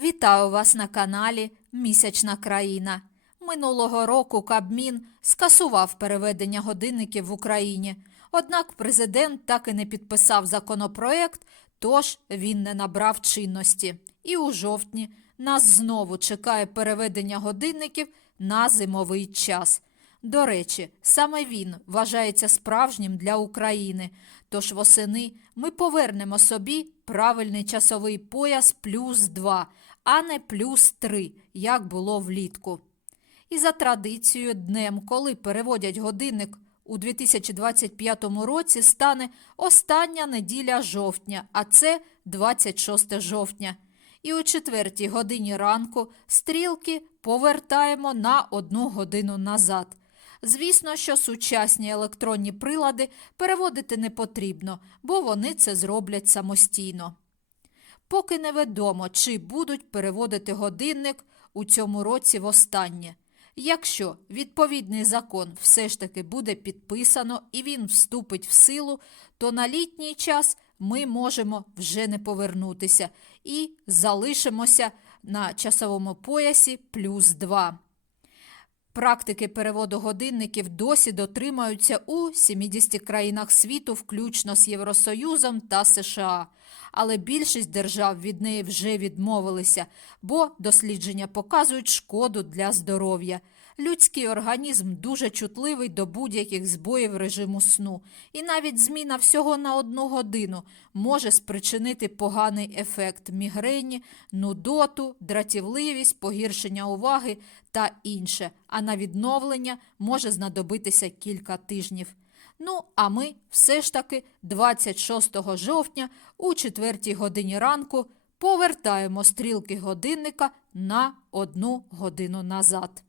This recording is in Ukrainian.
Вітаю вас на каналі Місячна країна. Минулого року Кабмін скасував переведення годинників в Україні. Однак президент так і не підписав законопроект, тож він не набрав чинності. І у жовтні нас знову чекає переведення годинників на зимовий час. До речі, саме він вважається справжнім для України. Тож восени ми повернемо собі правильний часовий пояс плюс 2, а не плюс 3, як було влітку. І за традицією днем, коли переводять годинник у 2025 році, стане остання неділя жовтня, а це 26 жовтня. І о четвертій годині ранку стрілки повертаємо на одну годину назад. Звісно, що сучасні електронні прилади переводити не потрібно, бо вони це зроблять самостійно. Поки невідомо, чи будуть переводити годинник у цьому році востаннє. Якщо відповідний закон все ж таки буде підписано і він вступить в силу, то на літній час ми можемо вже не повернутися і залишимося на часовому поясі плюс 2. Практики переводу годинників досі дотримаються у 70 країнах світу, включно з Євросоюзом та США. Але більшість держав від неї вже відмовилися, бо дослідження показують шкоду для здоров'я. Людський організм дуже чутливий до будь-яких збоїв режиму сну, і навіть зміна всього на одну годину може спричинити поганий ефект мігрені, нудоту, дратівливість, погіршення уваги та інше. А на відновлення може знадобитися кілька тижнів. Ну, а ми все ж таки 26 жовтня у 4 годині ранку повертаємо стрілки годинника на одну годину назад.